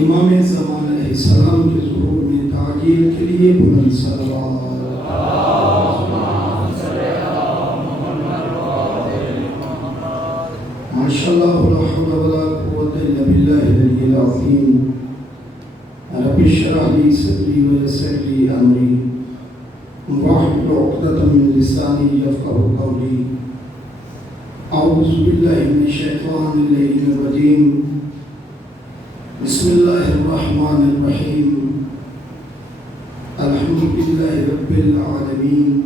امام زمان علیہ السلام کے ظہور میں تعجیل کے لیے بلند صلوات۔ ماشاءاللہ لا حول ولا قوة الا باللہ العلی العظیم۔ رب اشرح لي صدری ویسر لي امری واحلل عقدۃ من لسانی یفقهوا قولی۔ اعوذ باللہ من الشیطان اللعین الرجیم۔ بسم اللہ الرحمن الرحیم۔ الحمد للہ رب العالمین،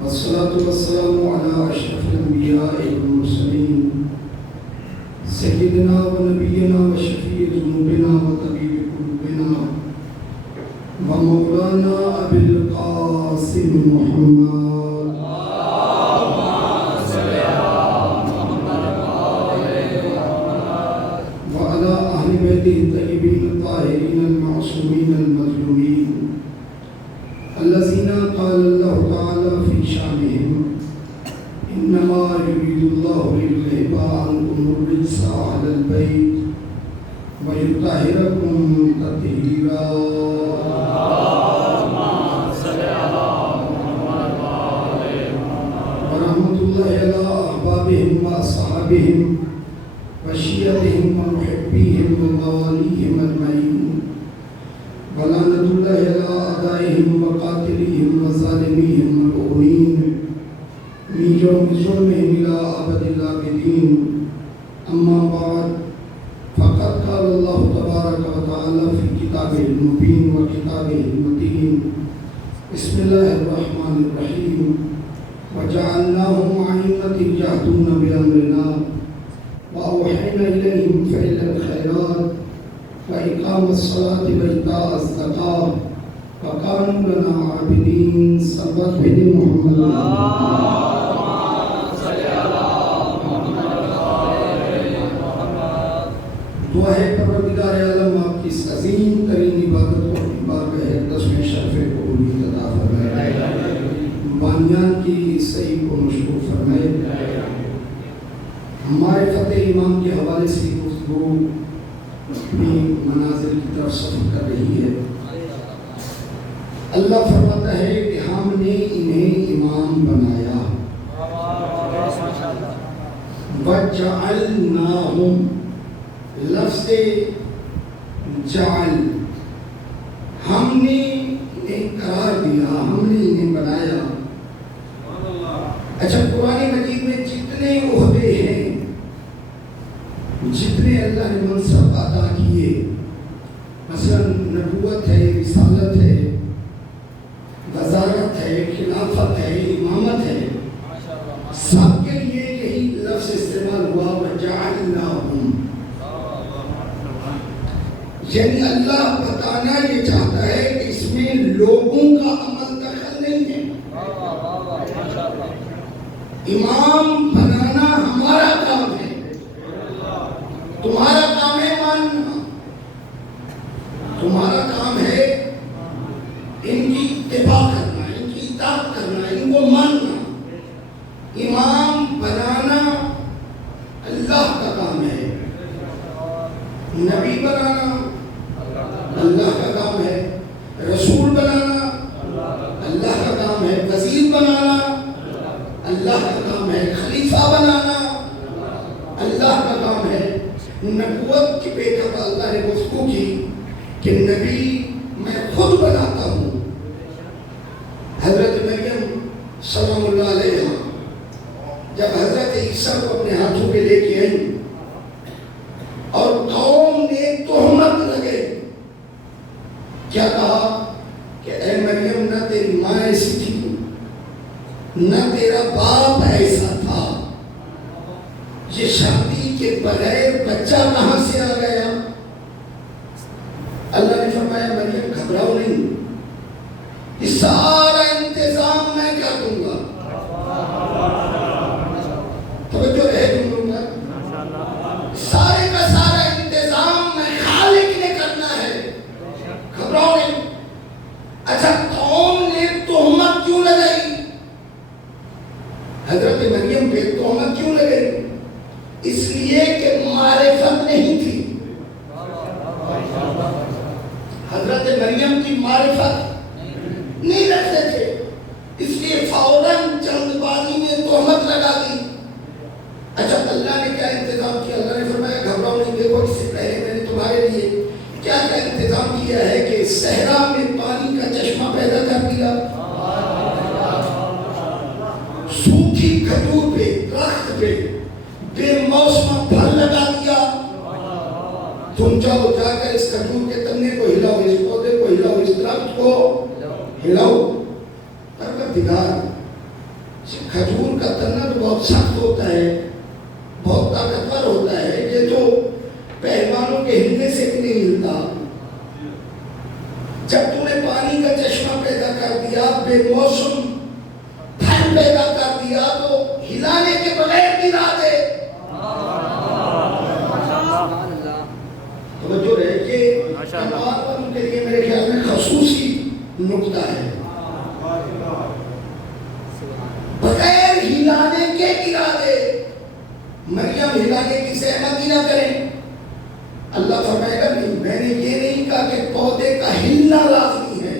والصلاة والسلام علی اشرف الانبیاء والمرسلین، سیدنا و نبینا و شفیع ذنوبنا و طبیب قلوبنا و مولانا ابی القاسم محمد وعلى اہل بیتہ الطیبین الطاہرین المعصومین المظلومین الذین قال اللہ تعالی فی شانہم انما يريد الله ليذهب عنكم الرجس أهل البيت ويطهركم تطهيرا۔ ورحمة الله على أحبابهم وأصحابهم وشيعتهم ومحبيهم ومواليهم أجمعين، ولعنة الله على أعدائهم وقاتليهم وظالميهم ملعونين من يوم ظلمهم إلى أبد الآبدين۔ أما بعد، فقد قال الله تبارك وتعالى في كتابه المبين وكتابه المتين، بسم الله الرحمن الرحيم، وجعلناهم أئمة يهدون بأمرنا وأوحينا إليهم فعل الخيرات وإقام الصلاة وإيتاء الزكاة وكانوا لنا عابدين۔ صلوات بن محمد۔ دعا ہے پروردگار عالم آپ کی اس عظیم ترین عبادت کو اپنی بارگاہ اقدس میں شرف قبولیت عطا فرمائے، بانیان کی صحیح کو مشروع فرمائے۔ ہمارے فتح امام کے حوالے سے گفتگو اپنی منازل کی طرف سفر کر رہی ہے۔ اللہ فرماتا ہے کہ ہم نے انہیں امام بنایا، وَجَعَلْنَاهُمْ، لفظ جعل، ہم نے انہیں قرار دیا، ہم نے انہیں بنایا۔ اچھا، قرآن مجید میں جتنے عہدے ہیں، جتنے اللہ نے منصب عطا کیے، مثلا نبوت ہے، رسالت ہے، وزارت ہے، خلافت ہے، امامت ہے، سب کے لیے یہی لفظ استعمال ہوا، وَجَعَلْنَاهُمْ، یعنی اللہ بتانا یہ چاہتا ہے کہ اس میں لوگوں کا عمل دخل نہیں ہے۔ امام بنانا ہمارا کام ہے، تمہارا کام ہے ماننا، تمہارا کام ہے ان کی اتباع کرنا، ان کی اطاعت کرنا، ان کو ماننا۔ امام بنانا اللہ کا کام ہے، نبی بنانا اللہ کا کام ہے، رسول بنانا اللہ کا کام ہے، وزیر بنانا اللہ کا کام ہے، خلیفہ بنانا اللہ کا کام ہے۔ نبوت کی بیٹا پر اللہ نے گفتگو کی کہ نبی میں خود بناتا ہوں۔ حضرت مریم سلام اللہ علیہ جب حضرت عیسیٰ کو اپنے ہاتھوں پہ لے کے آئیں اور قوم نے تہمت لگے، کیا کہا کہ اے مریم، نہ تیری ماں ایسی تھی، نہ تیرا باپ ایسا تھا، یہ شادی کے بغیر بچہ کہاں سے آ گیا؟ اللہ نے فرمایا مریم گھبراؤ نہیں، یہ سارا انتظام میں کر دوں گا۔ توجہ رہے تم لوگ، سارے کا سارا انتظام میں خالق نے کرنا ہے، گھبراؤ نہیں۔ اچھا، قوم نے تہمت کیوں لگائی؟ حضرت مریم پہ تہمت کیوں لگائی؟ اس لیے کہ معرفت نہیں تھی، مریم کی معرفت نہیں رکھتے تھے، اس لیے فوراً جلد بازی میں تہمت لگا دی۔ اچھا اللہ نے کیا انتظام کیا؟ اللہ نے فرمایا گھبراؤ نہیں، دیکھو اس سے پہلے میں نے تمہارے لیے کیا کیا انتظام کیا ہے کہ صحرا میں پانی کا چشمہ پیدا کر دیا، سوکھی کھجور پہ درخت پہ بے موسم پھل لگا دیا۔ تم جاؤ جا کر اس کھجور کے تنے کو ہلاؤ، اس پودے کو ہلاؤ، اس درخت کو ہلاؤ۔ پروردگار، کھجور کا تنا تو بہت سخت ہوتا ہے، بہت طاقتور ہوتا ہے، یہ تو پہلوانوں کے ہلنے سے بھی نہیں ہلتا۔ جب تم نے پانی کا چشمہ پیدا کر دیا، بے موسم پھل پیدا کر دیا، تو ہلانے کے بغیر گرا دے۔ توجہ رہے کہ تلوار پر ان کے لیے میرے خیال میں خصوصی نکتہ ہے، بغیر ہلانے کے گرا دے۔ مریم ہلانے کی سہمتی نہ کریں۔ اللہ فرمائے گا نہیں، میں نے یہ نہیں کہا کہ پودے کا ہلنا لازمی ہے،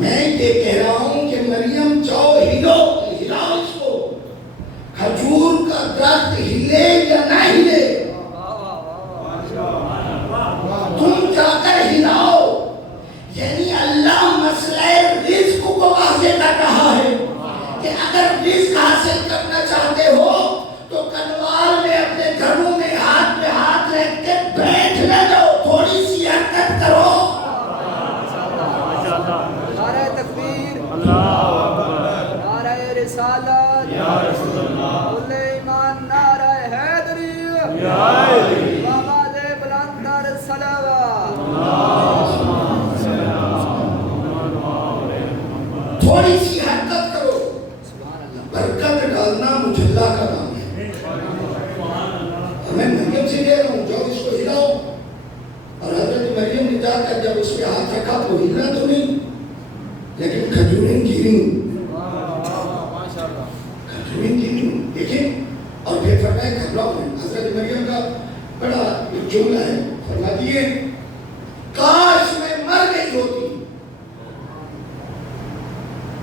میں یہ کہہ رہا ہوں کہ مریم جاؤ ہلاؤ اس کو، کھجور کا درخت ہلے یا نہ ہلے تم جا کر ہلاؤ۔ یعنی اللہ مسئلہ رزق کو واضح کر رہا ہے کہ اگر رزق حاصل کرنا چاہتے ہو تو کنوار میں اپنے گھروں میں ہاتھ رکھ کے بیٹھ نہ جاؤ، تھوڑی سی حرکت کرو۔ نعرہ تکبیر، اللہ اکبر، نعرہ رسالت، یا رسول اللہ، کل ایمان، نعرہ حیدری، یا حیدری، آواز بلند در صلوات، تھوڑی سی حرکت کرو۔ برکت ڈالنا مجھلا کا کام ہے، اور میں مریم سے کہہ رہا ہوں جاؤ اس کو ہلاؤ۔ اور حضرت مریم نے جا کر جب اس پہ ہاتھ رکھا تو ہلنا تو نہیں، لیکن کھجوریں گریں، کھجوریں گریں، دیکھیں۔ اور پھر فرمایا گھبراؤ نہیں۔ حضرت مریم کا بڑا ایک جملہ ہے، فرماتی ہے کاش میں مر گئی ہوتی۔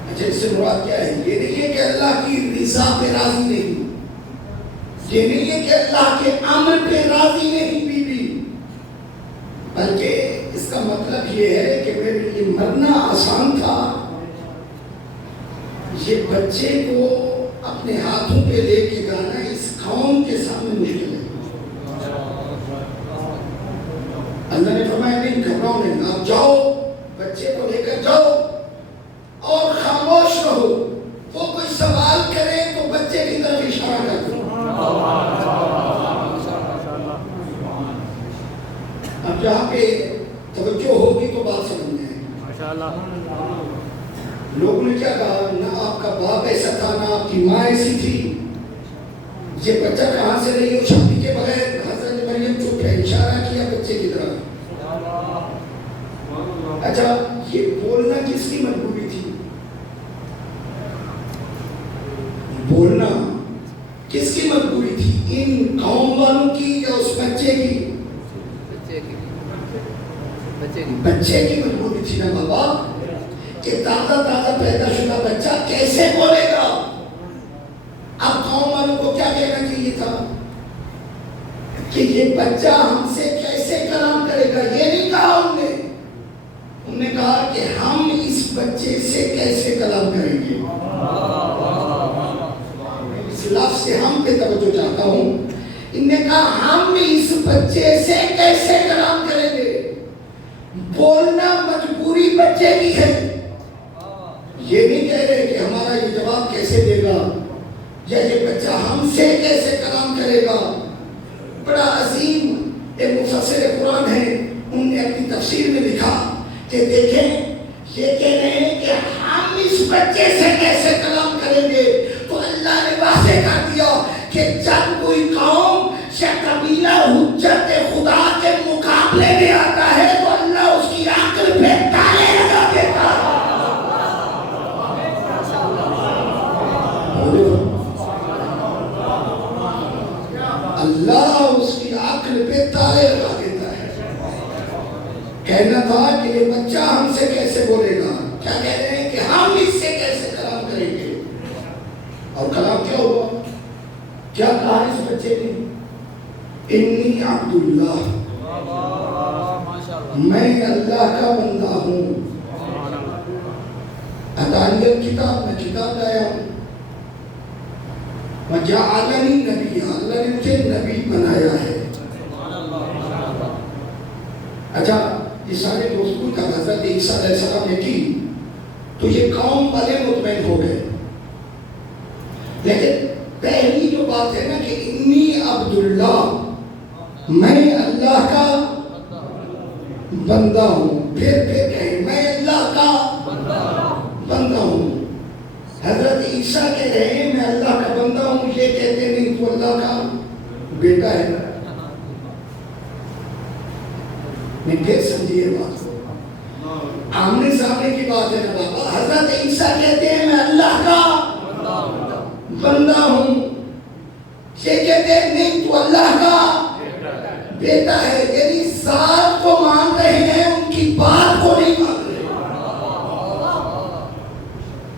اچھا اس سے مراد کیا ہے؟ یہ نہیں ہے کہ اللہ کی رضا پہ راضی نہیں، یہ نہیں ہے کہ اللہ کے امر پہ راضی نہیں بی بی، بلکہ اس کا مطلب یہ ہے کہ میرے لیے مرنا آسان تھا، یہ بچے کو اپنے ہاتھوں پہ لے کے جانا اس قوم کے سامنے مشکل ہے۔ اللہ نے فرمایا نہیں گھبراؤ نہیں، آپ جاؤ بچے کو لے کر جاؤ اور خاموش رہو، وہ کوئی سوال کرے تو بچے کی طرف اشارہ کر دو۔ اب جہاں پہ توجہ ہوگی تو بات سمجھ میں آئے گی۔ لوگوں نے کیا کہا، نہ آپ کا باپ ایسا تھا نہ آپ کی ماں ایسی تھی، یہ بچہ کہاں سے نہیں ہو؟ شادی کے بغیر حضرت مریم چپ ہے، اشارہ کیا بچے کی طرف۔ اچھا یہ بولنا کس کی مجبوری تھی؟ بولنا کس کی مجبوری تھی؟ ان قوم والوں کی یا اس بچے کی؟ بچے کی مجبوری تھی نا بابا، کہ تازہ پیدا شدہ بچہ کیسے بولے گا؟ اب قوم والوں کو کیا کہنا چاہیے تھا کہ یہ بچہ ہم سے کیسے کلام کرے گا؟ یہ نہیں کہا انہوں نے کہا کہ ہم اس بچے سے کیسے کلام کریں گے۔ اس لفظ سے ہم پہ توجہ چاہتا ہوں، انہوں نے کہا ہم اس بچے سے کیسے کلام کریں گے۔ بولنا مجبوری بچے کی ہے، یہ نہیں کہہ رہے کہ ہمارا یہ جواب کیسے دے گا یا یہ بچہ ہم سے کیسے کلام کرے گا۔ بڑا عظیم ایک مفسر قرآن ہے، انہوں نے اپنی تفسیر میں لکھا کہ دیکھیں یہ کہہ رہے ہیں کہ ہم اس بچے سے کیسے کلام کریں گے، تو اللہ نے واضح کر دیا کہ جب کوئی قوم یا قبیلہ حجت خدا کے مقابلے میں آتا ہے تو اللہ اس کی عقل پہ تالے لگا دیتا ہے۔ اللہ اس کی عقل پہ تالے لگا دیتا ہے۔ کہنا تھا کہ یہ بچہ ہم سے کیسے بولے گا، کیا کہہ رہے ہیں کہ ہم اس سے کیسے کلام کریں گے، اور کلام کیا ہوا، کیا کہا اس بچے نے، انی عبداللہ، میں اللہ کا بندہ ہوں، اتانی کتاب، میں کتاب لایا ہوں، وجعلنی نبی، اللہ نے مجھے نبی بنایا ہے۔ اچھا یہ سارے گفتگو کا حضرت عیسیٰ علیہ السلام نے کی تو یہ قوم والے مطمئن ہو گئے، لیکن پہلی جو بات ہے نا کہ انی عبداللہ، میں اللہ کا بندہ ہوں، پھر کہیں میں اللہ کا بندہ ہوں۔ حضرت عیسیٰ کہہ رہے ہیں میں اللہ کا بندہ ہوں، یہ کہتے نہیں تو اللہ کا بیٹا ہے۔ نہیں پھر سمجھیے بات کو، آمنے سامنے کی بات ہے نا بابا۔ حضرت عیسیٰ کہتے ہیں میں اللہ کا بندہ ہوں، یہ کہتے ہیں نہیں تو اللہ کا بیٹا ہے، یعنی ذات کو مان رہے ہیں، ان کی بات کو نہیں مان رہے۔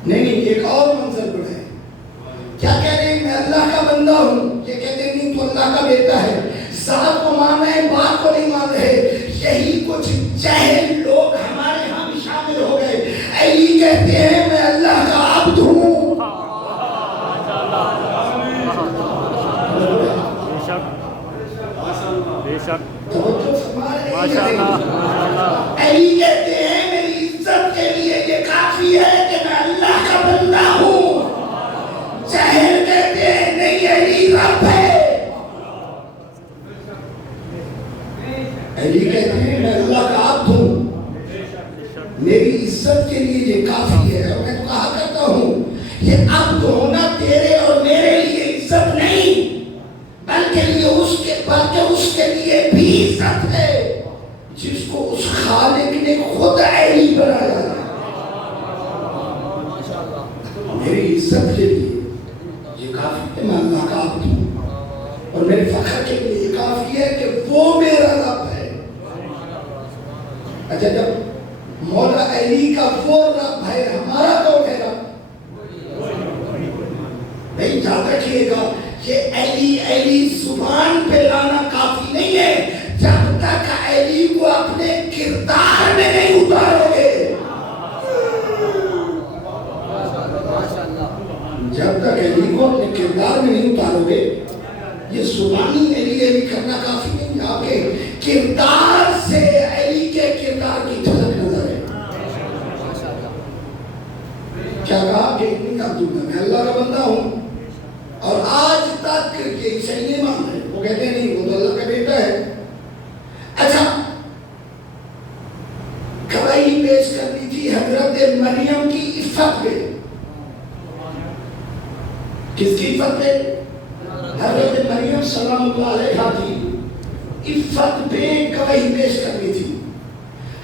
نہیں ایک اور منظر بڑھا ہے، کیا کہہ رہے ہیں میں اللہ کا بندہ ہوں، یہ کہتے ہیں نہیں تو اللہ کا بیٹا ہے، ذات کو مان رہے ہیں، بات کو نہیں مان رہے۔ یہی کچھ جاہل لوگ ہمارے ہاں بھی شامل ہو گئے، علی کہتے ہیں میں اللہ کا عبد ہوں، علی کہتے ہیں میری عزت کے لیے یہ کافی ہے کہ میں اللہ کا بندہ ہوں، جاہل کہتے ہیں نہیں علی رب ہے، علی کہتے ہیں میں اللہ کا عبد ہوں، میری عزت کے لیے یہ کافی ہے۔ اور میں تو کہا کرتا ہوں یہ عبد ہونا تیرے اور میرے لیے عزت نہیں، بلکہ اس کے لیے بھی عزت ہے جس کو اس خالق نے خود علی بنایا ہے۔ میری عزت کے لیے یہ کافی ہے میں اللہ کا عبد ہوں، اور میرے فخر کے لیے یہ کافی ہے کہ وہ میرا رب ہے۔ اچھا جب مولا علی کا وہ رب ہے، ہمارا کون ہے رب؟ نہیں یاد رکھیے گا کہ علی زبان پہ لانا کافی نہیں ہے جب تک علی کو اپنے کردار میں نہیں اتارو گے، جب تک علی کو اپنے کردار میں نہیں اتارو گے یہ زبانی علی کرنا کافی نہیں، آپ کے کردار سے علی کے کردار کی جھلک نظر ہے۔ کیا کہا کہ انی عبداللہ، میں اللہ کا بندہ ہوں، اور آج تک یہ صحیح نہیں مان رہے، وہ کہتے ہیں نہیں وہ تو اللہ کا بیٹا ہے۔ اچھا گواہی پیش کرنی تھی حضرت مریم کی عفت پہ، کس کی عفت پہ؟ حضرت مریم سلام اللہ علیہا کی عفت پہ گواہی پیش کرنی تھی۔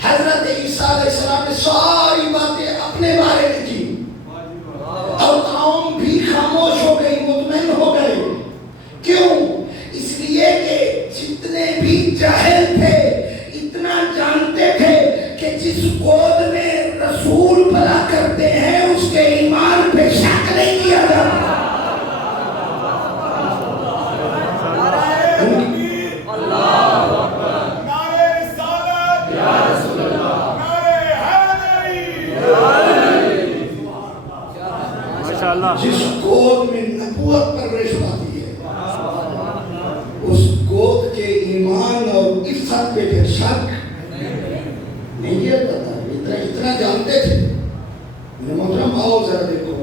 حضرت عیسیٰ علیہ السلام نے ساری باتیں اپنے بارے میں کی اور قوم بھی خاموش ہو گئی، مطمئن ہو گئے۔ کیوں؟ اس لیے کہ جتنے بھی جاہل تھے اتنا جانتے تھے کہ جس گود میں رسول پلا کرتے ہیں اس کے ایمان پہ شک نہیں کیا جاتا۔ جس گود میں نبوت پرورش پاتی ہے اس گود کے ایمان اور عفت پہ پھر شک نہیں کیا جاتا۔ اتنا جانتے تھے۔ میرے محترم آؤ ذرا دیکھو،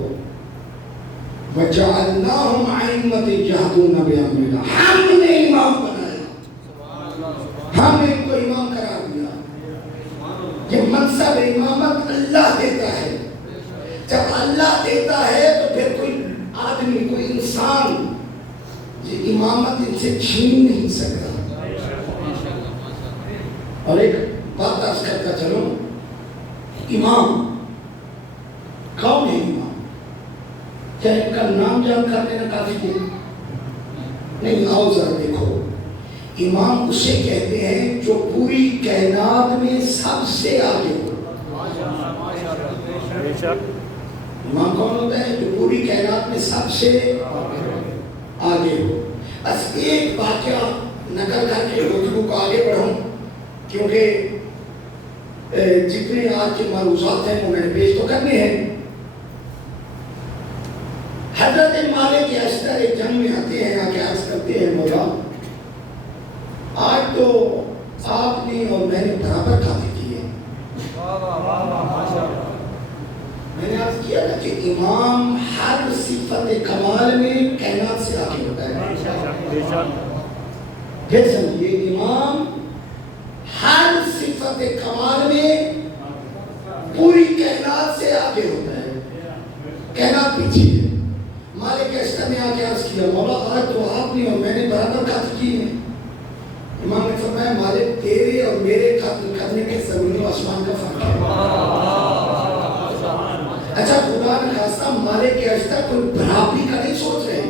وَجَعَلْنَاهُمْ أَئِمَّةً يَهْدُونَ بِأَمْرِنَا، ہم نے امام بنایا، ہم نے ان کو امام قرار دیا۔ یہ منصب امامت اللہ دیتا ہے، جب اللہ دیتا ہے تو پھر کوئی آدمی کوئی انسان یہ امامت ان سے چھین نہیں سکتا۔ اور ایک بات عرض کرتا چلو، امام کون ہے؟ امام کیا ان کا نام جان کر لینا کافی نہیں؟ آؤ ذرا دیکھو، امام اسے کہتے ہیں جو پوری کائنات میں سب سے آگے ہو. امام کون ہوتا ہے؟ جو پوری کائنات میں سب سے آگے ہو. بس ایک واقعہ نقل کر کے گفتگو کو آگے بڑھاؤں، کیونکہ جتنے آج کے معروضات ہیں وہ میں نے پیش تو کرنے ہیں. حضرت مالک اشتر ایک جنگ میں آتے ہیں، آ کے عرض کرتے ہیں مولا آج تو آپ نے اور میں نے برابر کھاتے کیے. میں نے عرض کیا تھا کہ امام ہر صفت کمال میں کائنات سے آگے ہوتا ہے. پھر سمجھیے، امام ہر صفت کمال میں پوری کائنات سے آگے ہوتا ہے، کائنات پیچھے ہے. مالک اشتر نے آ کے عرض کیا مولا آج تو آپ نے اور میں نے برابر کھاتے کیے ہیں. امام نے فرمایا مالک تیرے اور میرے قتل کرنے کے زمین و آسمان کا فرق ہے. اچھا خدا نے خاصہ مالک اشتر کوئی برابری کا نہیں سوچ رہے،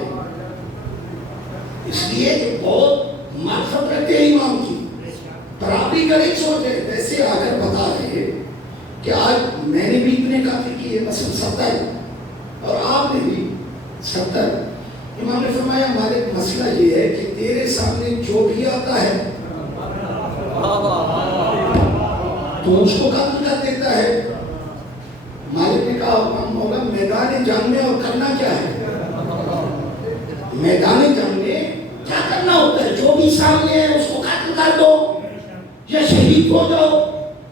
اس لیے کہ بہت معرفت رکھتے ہیں امام کی، برابری کا نہیں سوچ رہے. ویسے آ کر بتا رہے کہ آج میں نے بھی اتنے قتل کیے، مثلا 70 اور آپ نے بھی 70. امام نے فرمایا مالک مسئلہ یہ ہے کہ تیرے سامنے جو بھی آتا ہے تو اس کو قتل کر دیتا ہے. مالک نے کہا مولا میدان جنگ میں اور کرنا کیا ہے؟ میدان جنگ میں کیا کرنا ہوتا ہے؟ جو بھی سامنے ہے اس کو قتل کر دو یا شہید ہو جاؤ،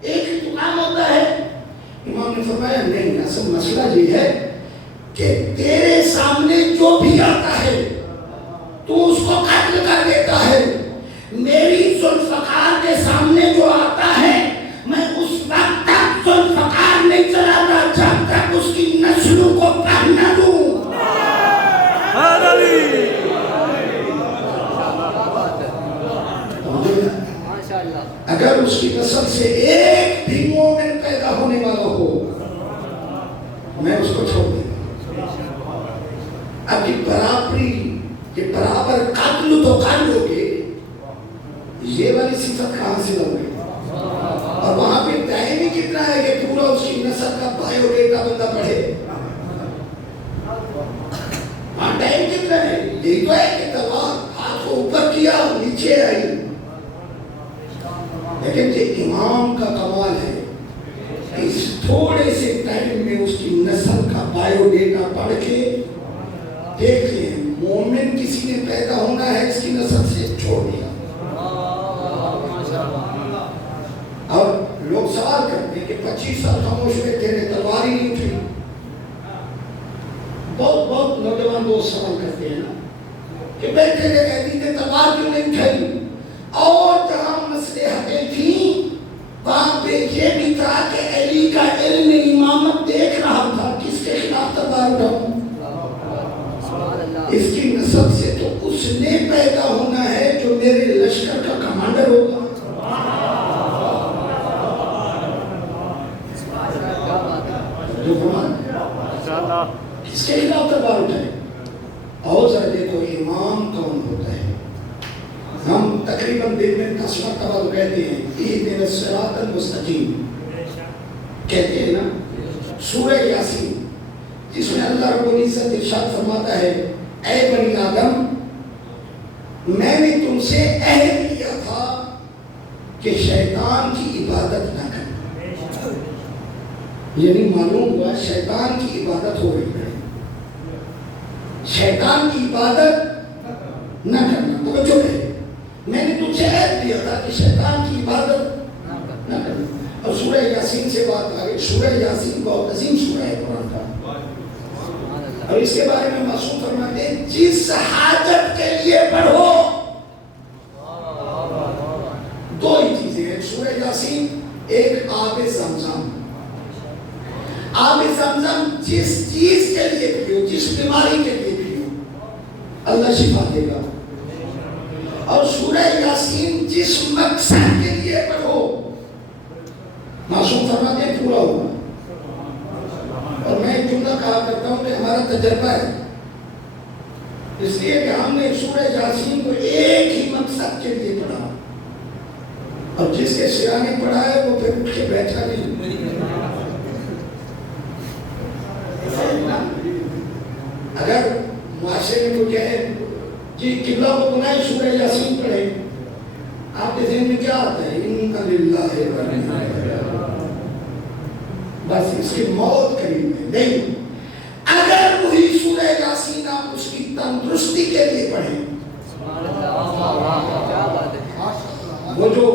ایک ہی تو کام ہوتا ہے. امام نے فرمایا نہیں، اصل مسئلہ یہ ہے کہ تیرے سامنے جو بھی آتا ہے تو اس کو قتل کر دیتا ہے. میری ذوالفقار کے سامنے جو آتا ہے میں اس وقت تک ذوالفقار نہیں چلاتا جب تک اس کی نسلوں کو پہنا دوں. اگر اس کی نسل سے ایک بھی مومن پیدا ہونے والا ہو میں اس کو چھوڑ دوں. اب یہ برابری، یہ برابر قتل تو کر لو گے، یہ والی صفت کہاں سے لو گے؟ اور وہاں پہ ٹائم ہی کتنا ہے کہ پورا اس کی نسل کا بایو ڈیٹا بندہ پڑھے؟ وہاں ٹائم کتنا ہے؟ یہی تو ہے کہ تلوار ہاتھ کو اوپر کیا اور نیچے آئی. لیکن یہ امام کا کمال ہے، اس تھوڑے سے ٹائم میں اس کی نسل کا بایو ڈیٹا پڑھ کے دیکھ لیں مومن کسی نے پیدا ہونا ہے اس کی نسل سے چھوڑ دیا. اور لوگ سوال کرتے ہیں کہ 25 سال خاموش ہوئے تیرے تلوار ہی نہیں اٹھی. بہت نوجوان دوست سوال کرتے ہیں نا کہ بیٹے نے کہتی تھے تلوار کیوں نہیں اٹھائی. اور جہاں مصلحتیں تھیں وہاں پہ یہ بھی تھا کہ علی کا علم امامت دیکھ رہا تھا، کس کے خلاف تلوار اٹھاؤں؟ اس کی نسل سے تو اس نے پیدا ہونا ہے جو میرے لشکر کا کمانڈر ہوگا. کس کے خلاف تلوار اٹھائے؟ اور ذرا دیکھو امام کون ہوتا ہے. ہم تقریباً دن میں 10 مرتبہ تو کہتے ہیں اہدنا الصراط المستقیم کہتے ہیں نا. سورہ یاسین جس میں اللہ رب العزت ارشاد فرماتا ہے اے بنی آدم میں نے تم سے عہد لیا تھا کہ شیطان کی عبادت نہ کرنا. یعنی معلوم ہوا شیطان کی عبادت ہو رہی ہے، شیطان کی عبادت نہ کرنا. توجہ ہے، میں نے تم سے عہد لیا تھا کہ شیطان کی عبادت نہ کرنا. اور سورہ یاسین سے بات آ گئی. سورہ یاسین بہت عظیم سورہ ہے قرآن کا، اور اس کے بارے میں معصوم فرماتے ہیں جس حاجت کے لیے پڑھو. دو ہی چیزیں ہیں سورہ یاسین، ایک آب زمزم. آب زمزم جس چیز کے لیے پیو، جس بیماری کے لیے پیو اللہ شفا دے گا. اور سورہ یاسین جس مقصد کے لیے پڑھو معصوم فرماتے ہیں پورا ہوگا. اور میں ایک جملہ کہا کرتا ہوں کہ ہمارا تجربہ ہے، اس لیے کہ ہم نے سورہ یاسین کو ایک ہی مقصد صحت کے لیے پڑھا، اور جس کے سیاہ نے پڑھا ہے وہ پھر اٹھ کے بیٹھا نہیں۔ اگر معاشرے میں کوئی کہے جی قبلہ کو بنائے سورہ یاسین پڑھے، آپ کے ذہن میں کیا آتا ہے؟ اِنَّ لِلَّهِ وَإِنَّا إِلَيْهِ رَاجِعُونَ۔ بس اس کی موت قریب ہے۔ نہیں، اگر وہی سورہ یاسین آپ اس کی تندرستی کے لیے پڑھیں، وہ جو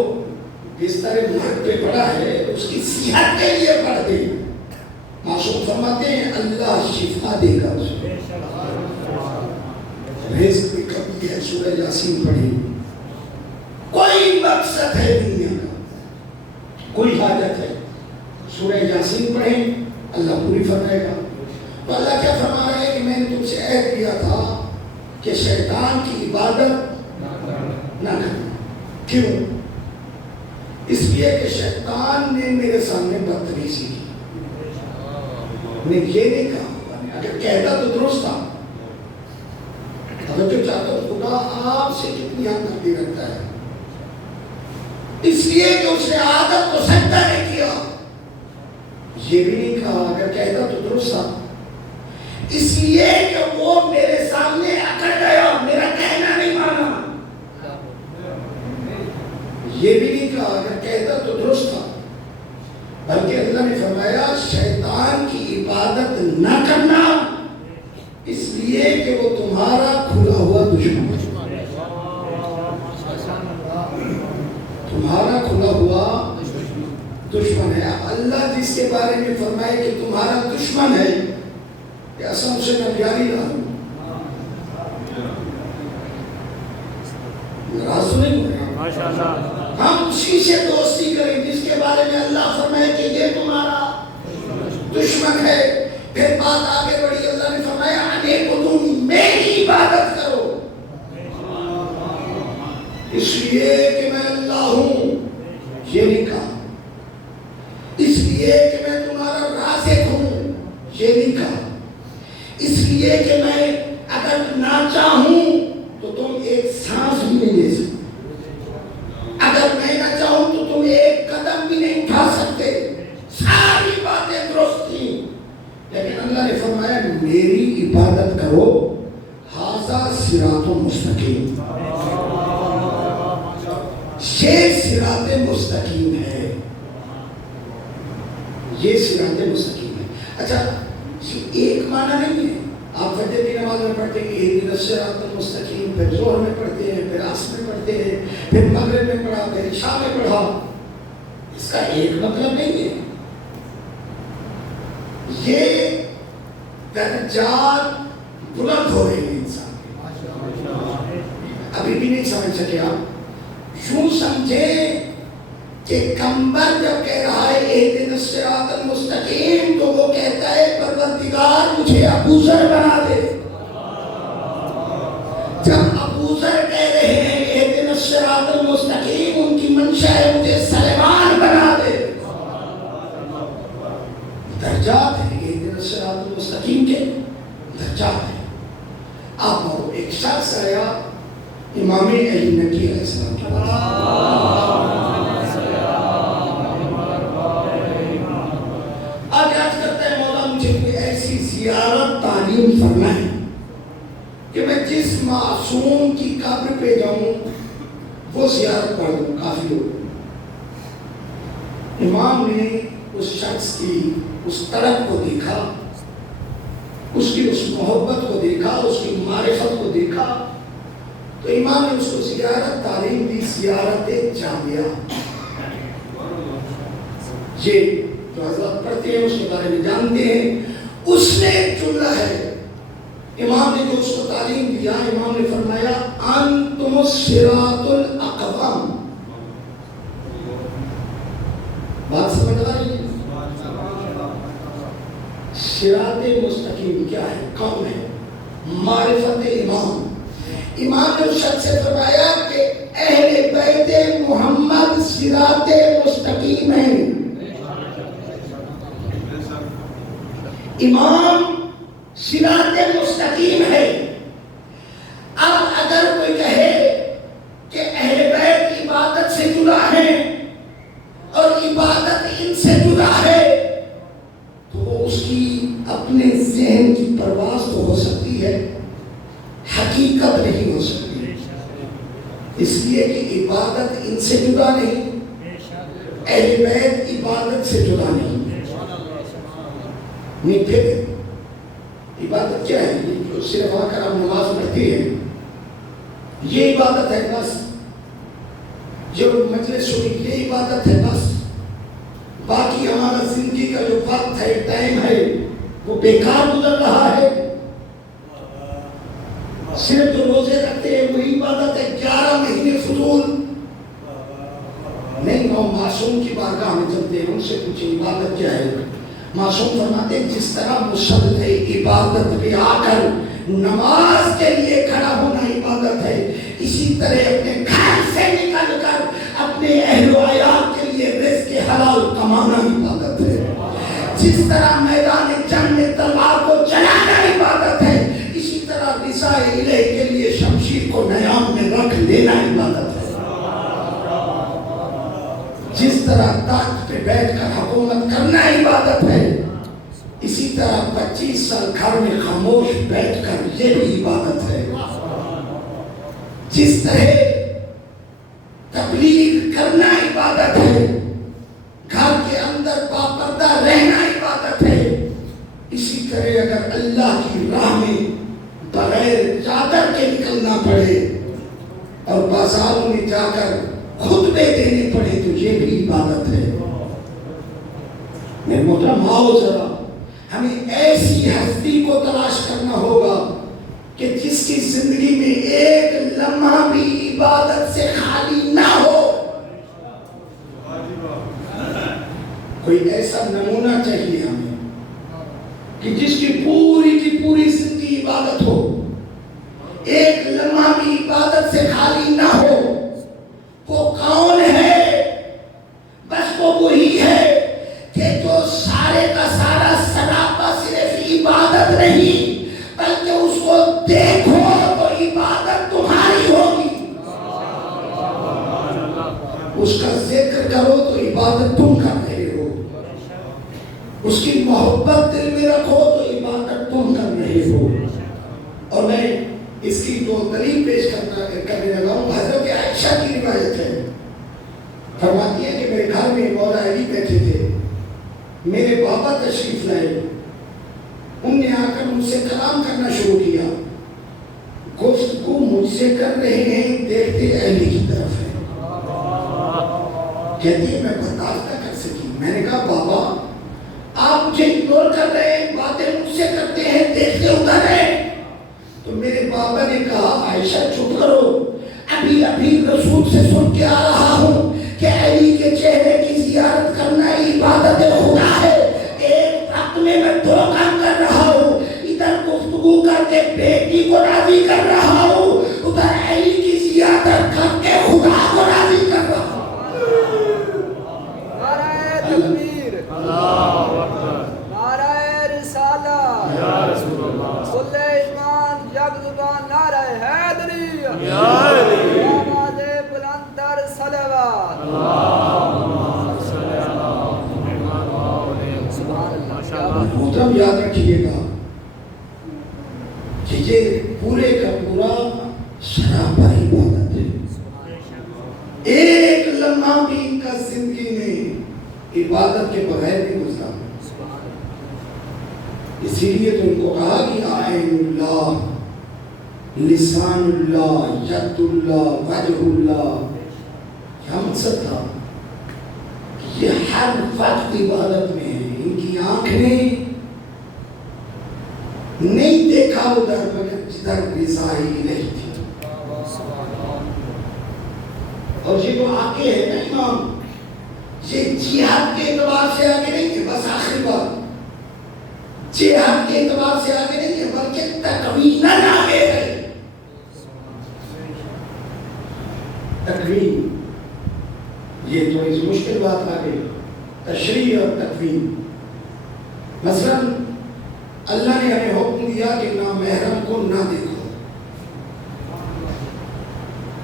بستر مرگ پہ پڑا ہے اس کی صحت کے لیے پڑھ دیں، معصوم فرماتے ہیں اللہ شفا دے گا اسے۔ رزق کی کمی ہے، سورہ یاسین پڑھی۔ کوئی مقصد ہے دنیا کا، کوئی حاجت ہے، سورہ یاسین پڑھیں، اللہ پوری فرمائے گا۔ تو اللہ کیا فرما رہے ہیں کہ میں نے تم سے عہد کیا تھا کہ شیطان کی عبادت نہ کرنا۔ کیوں؟ اس لیے کہ شیطان نے میرے سامنے بدتمیزی کی۔ میں یہ نہیں کہا، اگر کہتا تو درست تھا، اگر جو چاہتا تو خدا آپ سے کتنی حد کرتی رکھتا ہے، اس لیے کہ اس نے عادت کو سجدہ نہیں کیا۔ یہ بھی نہیں کہا اگر کہتا تو درست تھا، اس لیے کہ وہ میرے سامنے اکڑ گیا، میرا کہنا نہیں مانا۔ یہ بھی نہیں کہا اگر کہتا تو درست تھا، بلکہ اللہ نے فرمایا شیطان کی عبادت نہ کرنا، اس لیے کہ وہ تمہارا کھلا ہوا دشمن ہے، تمہارا کھلا ہوا دشمن ہے۔ اللہ جس کے بارے میں فرمائے کہ تمہارا دشمن ہے، کہ اسم سے میں پیاری رہا ہوں، راز نہیں ہو رہا، ہم اسی سے دوستی کریں جس کے بارے میں اللہ فرمائے کہ یہ تمہارا دشمن ہے۔ پھر بات آگے بڑھی، اللہ نے فرمایا انعبدونی، میری عبادت کرو، اس لیے کہ میں اللہ ہوں، یہ نہیں کہا، اس لیے کہ میں تمہارا رازق ہوں، یہ نہیں کہا، اس لیے کہ میں اگر نہ چاہوں تو تم ایک سانس بھی نہیں لے سکتے، اگر میں نہ چاہوں تو تم ایک قدم بھی نہیں اٹھا سکتے۔ ساری باتیں درست تھیں، لیکن اللہ نے فرمایا میری عبادت کرو، ھذا صراط مستقیم، یہ صراط مستقیم ہے، یہ صراط مستقیم ہے۔ اچھا یہ ایک معنی نہیں ہے، آپ فجر کی نماز میں پڑھتے ہیں اہدنا الصراط المستقیم، پھر ظہر میں پڑھتے ہیں، پھر عصر میں پڑھتے ہیں، پھر مغرب میں پڑھا، پھر عشاء میں پڑھا، اس کا ایک مطلب نہیں ہے۔ یہ درجات بلند ہو رہے ہیں انسان کے، ابھی بھی نہیں سمجھ سکے آپ، یوں سمجھیں کہ کمبر جب کہہ رہا ہے اہدنا الصراط المستقیم تو وہ کہتا ہے پروردگار مجھے ابو ذر بنا دے۔ جب ابو ذر کہہ رہے ہیں اہدنا الصراط المستقیم، ان کی منشا ہے مجھے سلیمان بنا دے۔ درجات ہیں اہدنا الصراط المستقیم کے، درجات ہیں۔ آپ ایک شخص آیا امام علی نقی علیہ السلام کے پاس، زیارت تعلیم فرمائیں کہ میں جس معصوم کی قبر پہ جاؤں وہ زیارت پڑھ دوں، کافی ہو۔ امام نے اس شخص کی اس طرف کو دیکھا، اس کی اس محبت کو دیکھا، اس کی معرفت کو دیکھا، تو امام نے اس کو زیارت تعلیم دی، زیارت جامعہ۔ یہ جو حضرات پڑھتے ہیں اس کے بارے میں جانتے ہیں، اس نے چنا ہے۔ امام نے جو اس کو تعلیم دیا، امام نے فرمایا انتم الصراط الاقوام۔ بات سمجھ آ رہی ہے؟ صراط مستقیم کیا ہے، کون ہے؟ معرفت امام۔ امام نے اس شخص سے فرمایا کہ اہل بیت محمد صراط مستقیم ہیں۔ امام صراط مستقیم ہے۔ اب اگر کوئی کہے کہ نہیں ہو سکتی، اس لیے کہ عبادت ان سے جدا نہیں، اہل بیت عبادت سے جدا نہیں۔ پھر عبادت کیا ہے؟ جو صرف آ کر آپ نماز پڑھتی ہے یہ عبادت ہے بس، جو مجلس ہوئی یہ عبادت ہے بس، باقی ہمارا زندگی کا جو وقت ہے، ٹائم ہے، وہ بیکار گزر رہا ہے۔ صرف جو روزے رکھتے ہیں وہی عبادت ہے، 11 مہینے فضول نہیں۔ وہ معصوم کی بارگاہ میں چلتے ہیں، ان سے پوچھیں عبادت کیا ہے؟ معصوم فرماتے ہیں جس طرح مصلی عبادت پہ آ کر نماز کے لیے کھڑا ہونا عبادت ہے، اسی طرح اپنے گھر سے نکل کر اپنے اہل و عیال کے لیے رزق حلال کمانا عبادت ہے۔ جس طرح میدان جنگ میں تلوار کو چلانا عبادت ہے، اسی طرح رضا الہی کے لیے شمشیر کو نیام میں رکھ لینا عبادت ہے۔ جس طرح تخت پہ بیٹھ کر حکومت کرنا عبادت ہے، اسی طرح 25 سال گھر میں خاموش بیٹھ کر یہ بھی عبادت ہے۔ جس طرح تبلیغ کرنا عبادت ہے، گھر کے اندر باپردہ رہنا عبادت ہے، اسی طرح اگر اللہ کی راہ میں بغیر چادر کے نکلنا پڑے اور بازاروں میں جا کر خطبے دینے پڑے تو یہ بھی عبادت ہے۔ میرے محترم آؤ ذرا ہمیں ایسی ہستی کو تلاش کرنا ہوگا کہ جس کی زندگی میں ایک لمحہ بھی عبادت سے خالی نہ ہو۔ کوئی ایسا نمونہ چاہیے ہمیں کہ جس کی پوری زندگی عبادت ہو، ایک لمحہ بھی عبادت سے خالی نہ ہو۔ وہ کون ہے؟ بس وہ وہی ہے کہ جو سارے کا سارا سراپا صرف عبادت نہیں بلکہ اس کو دیکھو تو عبادت تمہاری ہوگی، اس کا ذکر کرو تو عبادت تم کر رہے ہو، اس کی محبت دل میں رکھو تو عبادت تم کر رہے ہو۔ اور میں اس کی جو دلیل پیش کرنے لگا ہوں، حضرت عائشہ کی روایت ہے، فرماتی ہے کہ میرے گھر میں مولا علی بیٹھے تھے، میرے بابا تشریف لائے، ان نے آ کر مجھ سے کلام کرنا شروع کیا، گفتگو مجھ سے کر رہے ہیں، دیکھتے علی کی طرف ہے، کہتی ہے میں برداشت نہ کر سکی، میں نے کہا بابا آپ مجھے اگنور کر رہے ہیں، باتیں مجھ سے کرتے ہیں، دیکھتے ادھر ہیں۔ تو میرے بابا نے کہا عائشہ چپ کرو، ابھی رسول سے سن کے آ رہا ہوں کہ علی کے چہرے کی زیارت کرنا عبادت خدا ہے۔ ایک وقت میں 2 کام کر رہا ہوں، ادھر گفتگو کر کے بیٹی کو راضی کر رہا ہوں، ادھر علی کی زیارت کر کے خدا کو راضی کر رہا ہوں۔ نعرہ تکبیر، اللہ اکبر، نعرہ رسالت، یا رسول اللہ، سلیمان یکزبان، نعرہ حیدری، یا علی، آواز بلند تر صلوات، اللہم صلی اللہ علیہ وسلم۔ محترم یاد رکھیے گا کہ یہ پورے کا پورا سراپا عبادت ہے، ایک لمحہ بھی ان کا زندگی میں عبادت کے بغیر نہیں گزرا۔ اسی لیے تو ان کو کہا کہ عین اللہ، لسان اللہ، ید اللہ، وجہ اللہ، کیا مقصد تھا؟ یہ ہر وقت عبادت میں ہے، ان کی آنکھ نے نہیں دیکھا ادھر مگر جدھر رضا الہی تھی۔ اور یہ جو آگے ہے نا امام، یہ جہاد کے اعتبار سے آگے نہیں ہے، بس آخری بات جہاد کے اعتبار سے آگے نہیں ہے بلکہ تکویناً آگے ہے۔ تکوین یہ تھوڑی سی مشکل بات آ گئی، تشریح اور تکوین۔ مثلا اللہ نے ہمیں حکم دیا کہ نامحرم کو نہ دیکھو،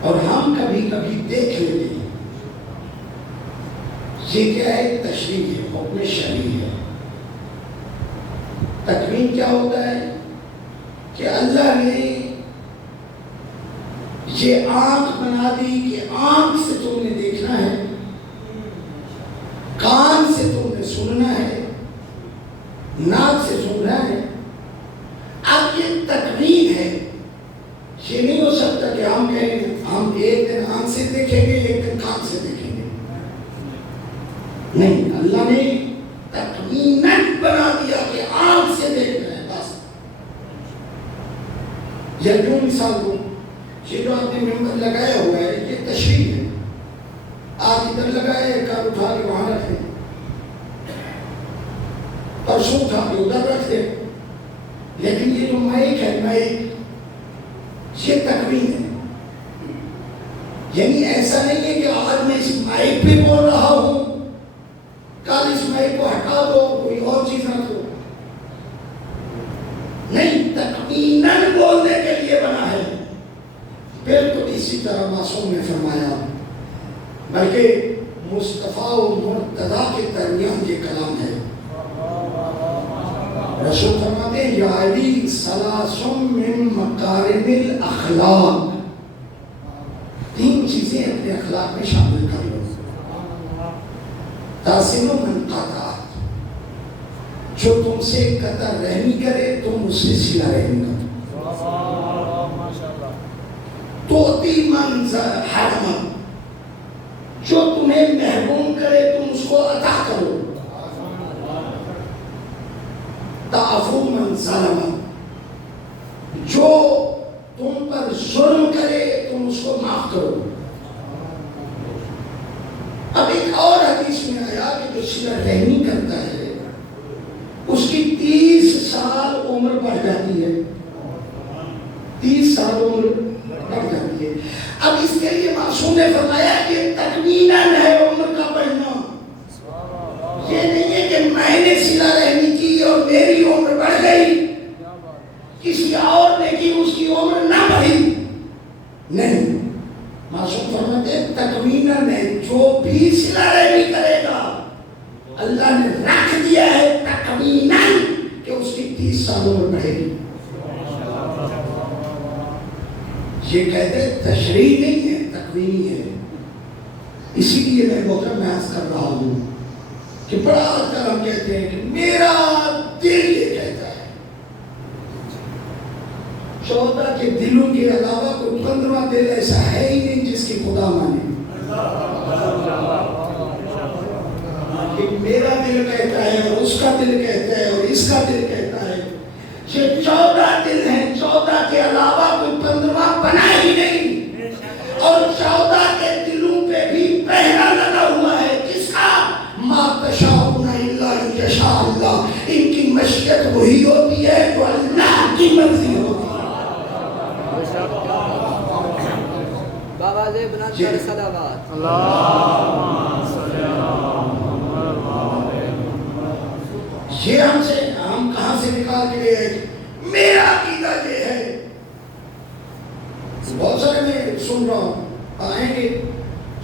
اور ہم کبھی کبھی دیکھ لیتے ہیں، یہ کیا ہے؟ تشریح ہے، حکم شرعی ہے۔ تکوین کیا ہوتا ہے کہ اللہ نے یہ آنکھ بنا دی کہ آنکھ سے تم نے دیکھنا ہے، کان سے تم نے سننا ہے، ناک سے سننا ہے۔ اب یہ تکوین ہے، یہ نہیں ہو سکتا کہ ہم کہیں ہم ایک دن آنکھ سے دیکھیں گے ایک دن کان سے دیکھیں گے، نہیں، اللہ نے تکویناً بنا دیا کہ آنکھ سے دیکھنا ہے بس۔ یا کیوں مثال دوں، یہ جو آپ نے ممبر لگایا ہوا ہے یہ تشریح ہے، آپ ادھر لگائے کار اٹھا کے وہاں رکھیں، پرسوں اٹھا کے ادھر رکھ دیں، لیکن یہ جو مائک ہے مائک یہ تکوین ہے، یعنی ایسا نہیں ہے کہ آج میں اس مائک پہ بول رہا ہوں کل اس مائک کو ہٹا دو کوئی اور چیز نہ دو، نہیں، تکویناً بولنے کے لیے بنا ہے۔ بالکل اسی طرح معصوم نے فرمایا، بلکہ مصطفیٰ و مرتضیٰ کے درمیان یہ کلام ہے۔ رسول فرماتے ہیں یا علی ثلاثم من مکارم الاخلاق، تین چیزیں اپنے اخلاق میں شامل کر لو۔ تاسم من قطعت، جو تم سے قطع رحمی کرے تم اس سے صلہ رحمی کرو۔ توتی من حرم، جو تمہیں محروم کرے تم اس کو عطا کرو۔ تعفو من ظلم، جو تم پر ظلم کرے تم اس کو معاف کرو۔ اب ایک اور حدیث میں آیا کہ جو صلہ رحمی کرتا ہے اس کی 30 سال عمر بڑھ جاتی ہے، 30 سال عمر بڑھ جاتی ہے۔ اب اس کے لیے معصوم نے فرمایا کہ تکویناً ہے عمر کا بڑھنا، یہ نہیں ہے کہ میں نے صلہ رحمی کی اور میری عمر بڑھ گئی، کسی اور نے کی اس کی عمر نہ بڑھی، نہیں، معصوم فرماتے ہیں تکویناً ہے، جو بھی صلہ رحمی کرے گا اللہ نے رکھ دیا ہے تکویناً کہ اس کی 30 سال عمر بڑھے گی۔ یہ کہتے ہیں تشریح نہیں ہے، تکوینی ہے۔ اسی لیے میں محترم محض کر رہا ہوں کہ بڑا اکثر ہم کہتے ہیں کہ میرا دل یہ کہتا ہے، 14 کے دلوں کے علاوہ کوئی 15واں دل ایسا ہے ہی نہیں جس کی خدا مانے۔ کہ میرا دل کہتا ہے اور اس کا دل کہتا ہے اور اس کا دل کہتا ہے، یہ 14 دل ہیں، 14 کے علاوہ کوئی 15واں بنا ہی نہیں، اور 14 کے دلوں پہ بھی پہرا لگا ہوا ہے، کس کا؟ ما تشاءون الا ان یشاء اللہ، ان کی مشیت وہی ہوتی ہے جو اللہ کی مرضی ہوتی ہے۔ بابا زیب نظر صلوات اللہم صلی یہ ہم کہاں سے نکال کے لے آئے؟ میرا عقیدہ یہ ہے، بہت سارے میں سن رہا ہوں آئیں گے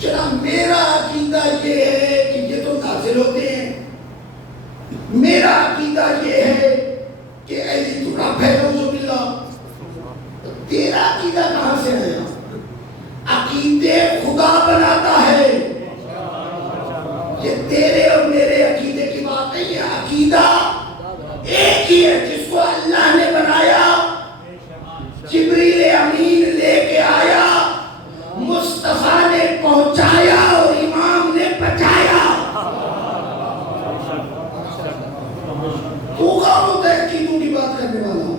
چلا میرا عقیدہ یہ ہے کہ یہ تو نازل ہوتے ہیں، میرا عقیدہ یہ ہے کہ ایسی تو رب ہے نعوذ باللہ۔ تیرا عقیدہ کہاں سے آیا؟ عقیدے خدا بناتا ہے، یہ تیرے اور میرے عقیدے کی بات نہیں ہے، عقیدہ ایک ہی ہے جس کو اللہ نے بنایا، جبریل امین لے کے آیا، مصطفیٰ نے پہنچایا اور امام نے بچایا۔ تو کون ہوتا ہے عقیدوں کی بات کرنے والا؟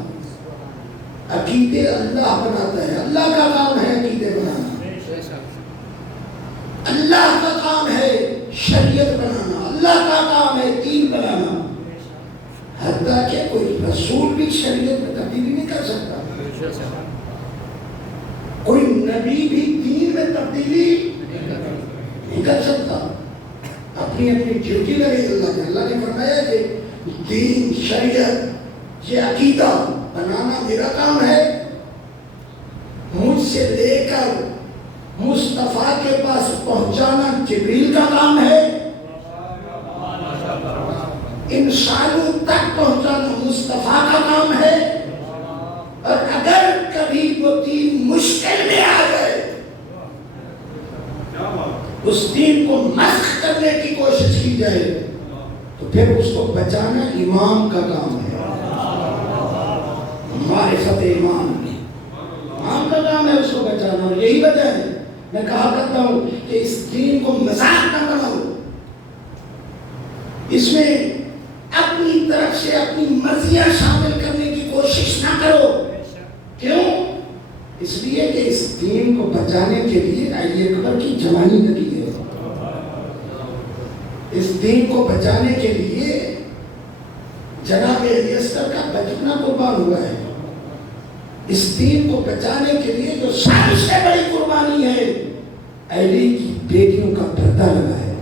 عقیدے اللہ بناتا ہے، اللہ کا کام ہے عقیدے بنانا، اللہ کا کام ہے شریعت بنانا، اللہ کا کام ہے دین بنانا، حتیٰ کہ کوئی رسول بھی شریعت میں تبدیلی نہیں کر سکتا، کوئی نبی بھی دین میں تبدیلی نہیں کر سکتا، اپنی اپنی ڈیوٹی لگے اللہ نے فرمایا کہ دین شریعت یہ عقیدہ بنانا میرا کام ہے، مجھ سے لے کر مصطفیٰ کے پاس پہنچانا جبریل کا کام ہے، انسانوں تک پہنچانا مصطفیٰ کا کام ہے، اور اگر کبھی وہ دین مشکل میں آ گئے اس دین کو مسخ کرنے کی کوشش کی جائے تو پھر اس کو بچانا امام کا کام ہے. معرفت امام کا کام ہے اس کو بچانا. اور یہی وجہ ہے میں کہا کرتا ہوں کہ اس دین کو مذاق نہ بناؤ. اس میں اپنی طرف سے اپنی مرضیاں شامل کرنے کی کوشش نہ کرو. کیوں؟ اس لیے کہ اس دین کو بچانے کے لیے علی اکبر کی جوانی لگی ہے. اس دین کو بچانے کے لیے جناب علی اصغر کا بچپنا قربان ہوا ہے. اس دین کو بچانے کے لیے جو سب سے بڑی قربانی ہے علی کی بیٹیوں کا پردہ لگا ہے.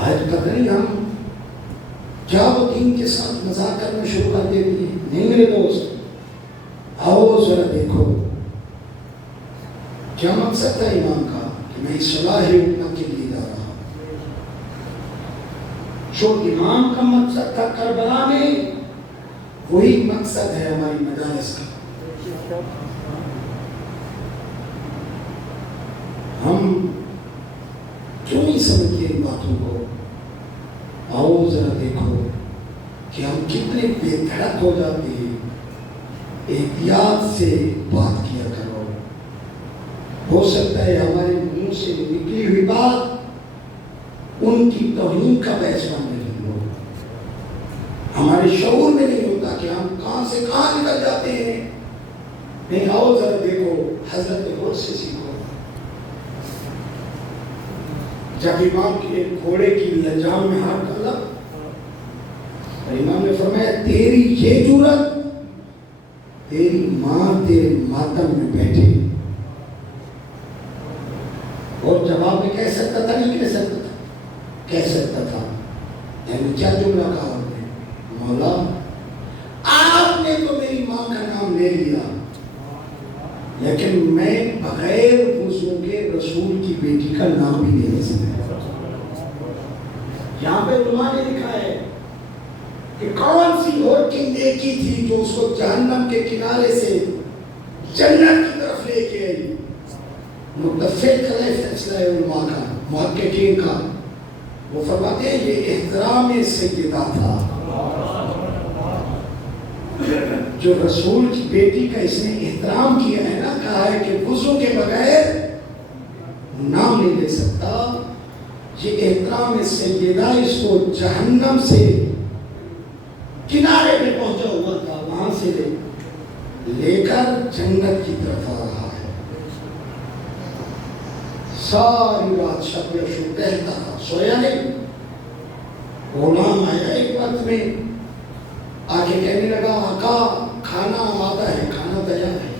آج پتہ نہیں ہم کیا وہ دین کے ساتھ مذاق کرنا شروع کر دیتے ہیں. نہیں میرے دوست، آؤ ذرا دیکھو کیا مقصد تھا امام کا کہ میں اصلاح امت کے لیے جا رہا ہوں. جو امام کا مقصد تھا کربلا میں، وہی مقصد ہے ہماری مجالس کا. ہم کیوں نہیں سمجھتے ان باتوں کو؟ آؤ ذرا دیکھو کہ ہم کتنے بے دھڑک ہو جاتے ہیں. احتیاط سے بات کیا کرو. ہو سکتا ہے ہمارے منہ سے نکلی ہوئی بات ان کی توہین کا باعث بن رہی ہو. ہمارے شعور میں نہیں ہوتا کہ ہم کہاں سے کہاں نکل جاتے ہیں. نہیں، آؤ ذرا دیکھو، حضرت غور سے سیکھو. جب امام کے گھوڑے کی لجام میں ہاتھ ڈالا، امام نے فرمایا تیری یہ جرات، تیری ماں تیرے ماتم میں بیٹھے. اور جواب میں کہہ سکتا تھا نہیں کہہ سکتا تھا؟ کہہ سکتا تھا. یعنی کیا جملہ کہا آپ نے؟ مولا آپ نے تو میری ماں کا نام لے لیا، لیکن میں بغیر وضو کے رسول کی بیٹی کا نام بھی نہیں لے سکتا. یہاں پہ علماء نے لکھا ہے کہ کون سی اور کی نیکی تھی جو اس کو جہنم کے کنارے سے جنت کی طرف لے کے آئی. متفق علیہ فیصلہ علماء کا، محققین کا، وہ فرماتے ہیں یہ احترام سیدہ تھا. جو رسول کی بیٹی کا اس نے احترام کیا ہے نا، کہا ہے کہ وضو کے بغیر نام نہیں لے سکتا. یہ احترام سیدہ اس کو جہنم سے کنارے پہ پہنچا ہوا تھا، وہاں سے لے کر جنت کی طرف آ رہا ہے. ساری رات شب شو ٹہلتا تھا، سویا نہیں. غلام آیا ایک وقت میں، آگے کہنے لگا آقا کھانا آمادہ ہے، کھانا تیار ہے.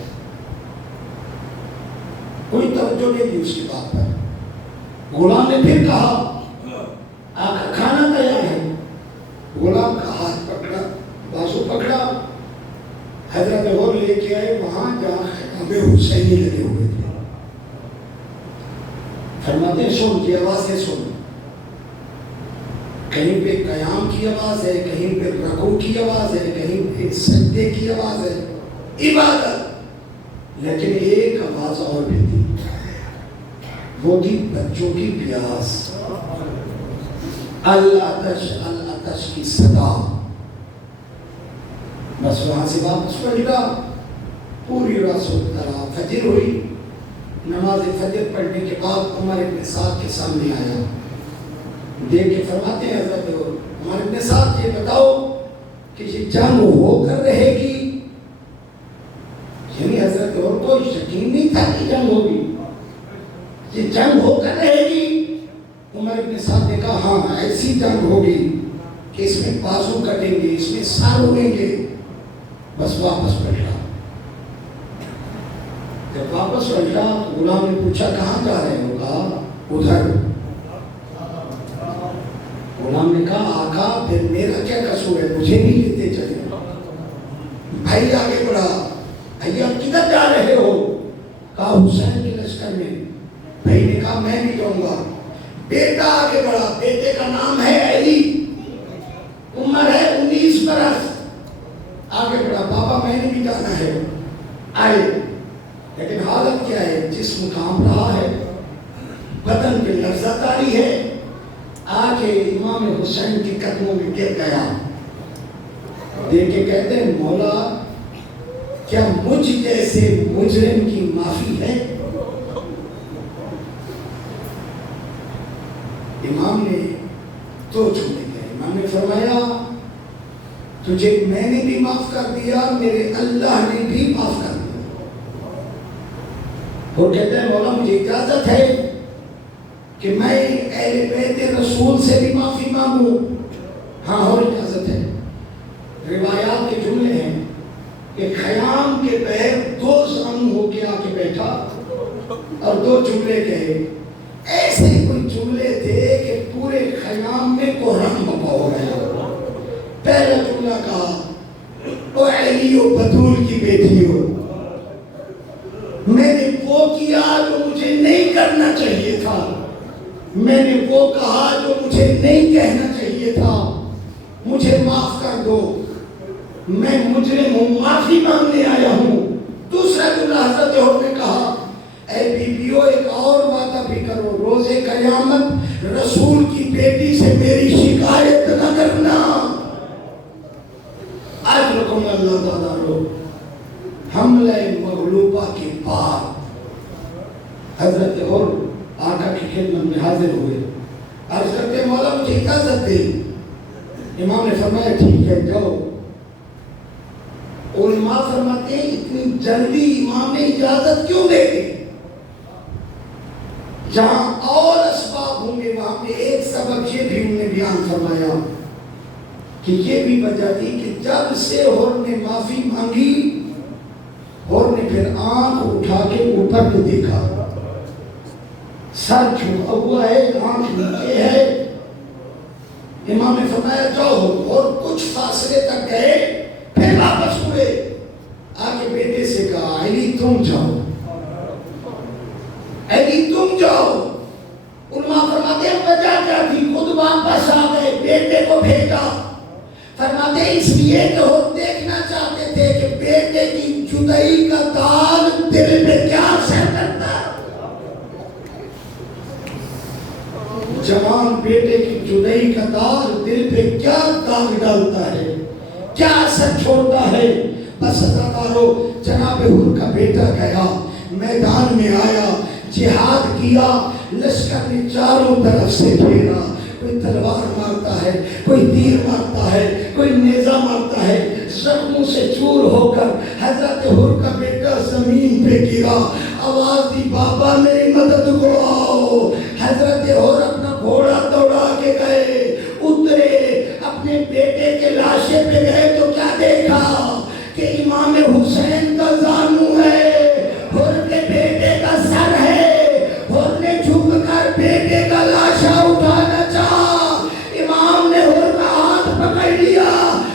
کوئی توجہ نہیں دی اس کی بات پر. غلام نے پھر کہا آقا کھانا تیار ہے. غلام کا ہاتھ پکڑا، بازو پکڑا، حضرت غور لے کے آئے وہاں جہاں خطاب حسینی لگے ہوئے تھے. فرماتے ہیں سن کی آوازیں سن. کہیں پہ قیام کی آواز ہے، کہیں پہ رکوع کی آواز ہے، کہیں پہ سجدے کی آواز ہے، عبادت. لیکن ایک آواز اور بھی تھی، وہ تھی بچوں کی پیاس. العطش کی صدا. بس وہاں سے واپس پلٹا، پوری رات سوتا رہا. فجر ہوئی، نماز فجر پڑھنے کے بعد عمر ابن سعد کے سامنے آیا. دیکھ کے فرماتے ہیں حضرت عمر ابن سعد یہ بتاؤ کہ یہ جنگ ہو کر رہے گی؟ یعنی حضرت اور کو یقین نہیں تھا کہ جنگ ہوگی. یہ جنگ ہو کر رہے گی؟ عمر ابن سعد نے کہا ہاں ایسی جنگ ہوگی کہ اس میں بازو کٹیں گے، اس میں سار اڑیں گے. بس واپس پلٹا. جب واپس پلٹا تو غلام نے پوچھا کہاں جا رہے ہو؟ کہا ادھر. غلام نے کہا آقا پھر میرا کیا قصور ہے، مجھے نہیں لیتے چلے؟ بھائی آگے بڑھا. بھائی آپ کدھر جا رہے ہو؟ کہا حسین کے لشکر میں. بھائی نے کہا میں بھی جاؤں گا. بیٹا آگے بڑھا، بیٹے کا نام ہے علی، عمر ہے 19 برس. آگے بڑھا، بابا میں نے بھی جانا ہے. آئے لیکن حالت کیا ہے؟ جسم کام رہا ہے، بدن پہ لرزہ طاری ہے، آ کے امام حسین کے قدموں میں گر گیا، دیکھ کے کہتے ہیں مولا کیا مجھ جیسے مجرم کی معافی ہے؟ امام نے دو جملے کہے، امام نے فرمایا تجھے میں نے بھی معاف کر دیا، میرے اللہ نے بھی معاف کر دیا۔ وہ کہتے ہیں مولا مجھے اجازت ہے کہ میں اہل بیت رسول سے بھی معافی مانگوں؟ ہاں اور اجازت ہے۔ روایات کے جملے ہیں کہ خیام کے پیر دو زانو ہو کے آ کے بیٹھا اور دو جملے کہے، ایسے کوئی جملے تھے کہ پورے خیام میں کوہرام بپا ہو گیا۔ پہلا جملہ کہا، او علی و بطول کی بیٹی ہو، میں نے وہ کیا جو مجھے نہیں کرنا چاہیے تھا، میں نے وہ کہا جو مجھے نہیں کہنا چاہیے تھا، مجھے معاف کر دو، میں مجرم ہوں، معافی مانگنے آیا ہوں۔ دوسرا جملہ حضرت عمر نے کہا، اے بیویو ایک اور وعدہ بھی کرو، روز قیامت رسول کی بیٹی سے میری شکایت نہ کرنا۔ آج رکھوں گا اللہ تعالیٰ رو حملہ مغلوبہ کے بعد حضرت عمر آقا کی خدمت میں حاضر ہوئے، عرض کرتے مولا مجھے اجازت دے۔ امام نے فرمایا ٹھیک ہے جاؤ۔ علماء فرماتے ہیں اتنی جلدی امام نے اجازت کیوں دے دی؟ جہاں اور اسباب ہوں گے وہاں پہ ایک سبب یہ بھی انہوں نے بیان فرمایا کہ یہ بھی وجہ تھی کہ جب سے حر نے معافی مانگی، حر نے پھر آنکھ اٹھا کے اوپر کو دیکھا، سر جھکا ہوا ہے، آنکھ نیچے ہے۔ امام نے فرمایا جاؤ، اور کچھ فاصلے تک گئے، پھر واپس ہوئے، آگے بیٹے سے کہا علی تم جاؤ، علی تم جاؤ۔ علماء فرماتے ہیں وجہ کیا تھی؟ خود واپس آ گئے، بیٹے کو بھیجا۔ فرماتے ہیں اس لیے کہ وہ دیکھنا چاہتے تھے کہ بیٹے کی جدائی کا داغ دل میں کیا اثر کرتا ہے۔ جوان بیٹے کی جدائی کا داغ دل پہ کیا داغ ڈالتا ہے، کیا اثر چھوڑتا ہے۔ بس اداکارو جناب حر کا بیٹا گیا، میدان میں آیا، جہاد کیا، لشکر نے چاروں طرف سے گھیرا، کوئی تلوار مارتا ہے، کوئی تیر مارتا ہے، کوئی نیزہ مارتا ہے، زخموں سے چور ہو کر حضرت حر کا بیٹا زمین پہ گرا، آواز دی بابا میری مدد کو آؤ۔ حضرت حر اپنا گھوڑا دوڑا کے گئے، اترے، اپنے بیٹے کے لاشے پہ گئے تو کیا دیکھا کہ امام حسین کا زانو ہے، حر کے بیٹے کا سر ہے۔ حر نے جھک کر بیٹے کا لاشا اٹھانا چاہا، امام نے حر کا ہاتھ پکڑ لیا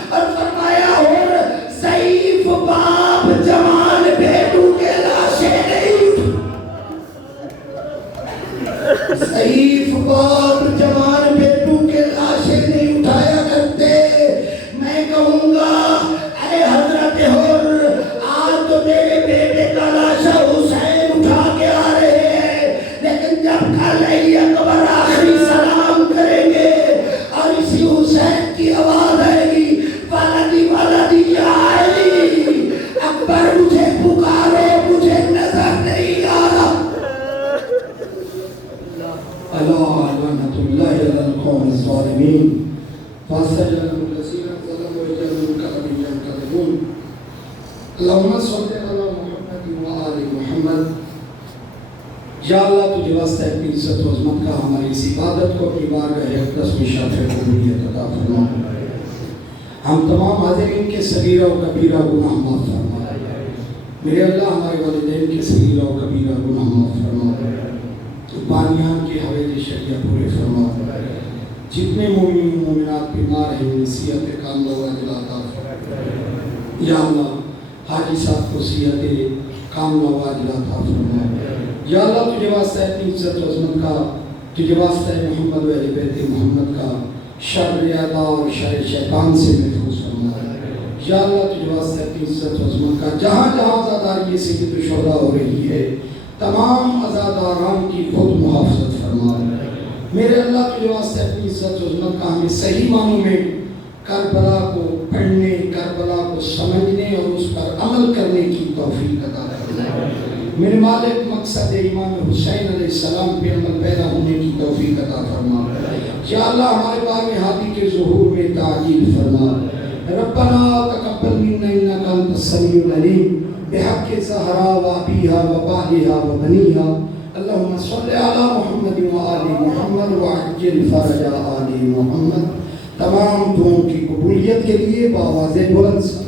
اور فرمایا حر ضعیف باپ جوان بیٹوں کے لاشے نہیں ضعیف باپ جوان بیٹوں کے لاشے نہیں اٹھایا کرتے۔ میں کہوں گا اے حضرت حر آج تو میرے بیٹے کا لاشا حسین اٹھا کے آ رہے ہیں، لیکن جب کل علی اکبر آخری سلام کریں گے اور اسی حسین کی آواز آئے گی ولدی ولدی یا علی، اکبر مجھے پکارو، مجھے نظر نہیں آ رہا۔ اللہ لعنت اللہ علی القوم الظالمین فاستجابوا الذین ظلموا وجعلوا كالذین ينكذبون۔ اللہم صل علی محمد و آل محمد۔ یا اللہ تجھے واسطہ اپنی عزت و عظمت کا ہماری اس عبادت کو اپنی بارگاہ اقدس میں شافع قبولیت عطا فرما۔ ہم تمام حاضرین کے صغیرہ و کبیرہ گناہ معاف فرما۔ میرے اللہ ہمارے والدین کے صغیرہ و کبیرہ گناہ معاف فرما، بانیان کے حویج شریعہ پورے فرما۔ جتنے مومنین و مومنات بیمار ہیں انہیں صحت کاملہ و عاجلہ عطا فرما۔ یا اللہ حاجی صاحب کو صحت کاملہ و عاجلہ عطا فرما۔ یا اللہ تجھے واسطہ اپنی عزت و عظمت کا، تجھے واسطہ محمد و اہل بیت محمد کا شر اعداء اور شر شیطان سے محفوظ فرما۔ یا اللہ تجھے واسطے اپنی عزت و عظمت کا جہاں جہاں آزاداری سید الشہداء ہو رہی ہے تمام آزاداران کی خود محافظت فرما میرے اللہ تجھے واسطے اپنی عزت و عظمت کا ہمیں صحیح معنوں میں کربلا کو پڑھنے کربلا کو سمجھنے اور اس پر عمل کرنے کی توفیق عطا فرما میرے مالک مقصد امام حسین علیہ السلام پہ عمل پیدا ہونے کی توفیق عطا فرما یا اللہ ہمارے بارے ہادی کے ظہور میں تعجیل فرما ربنا تقبل منا انك انت السميع العليم بحق زہرا و ابیہا و بالہا و بنیہا اللہم صل علی محمد و آل محمد وعجل فرج آل محمد تمام دعاؤں کی قبولیت کے لیے بآواز بلند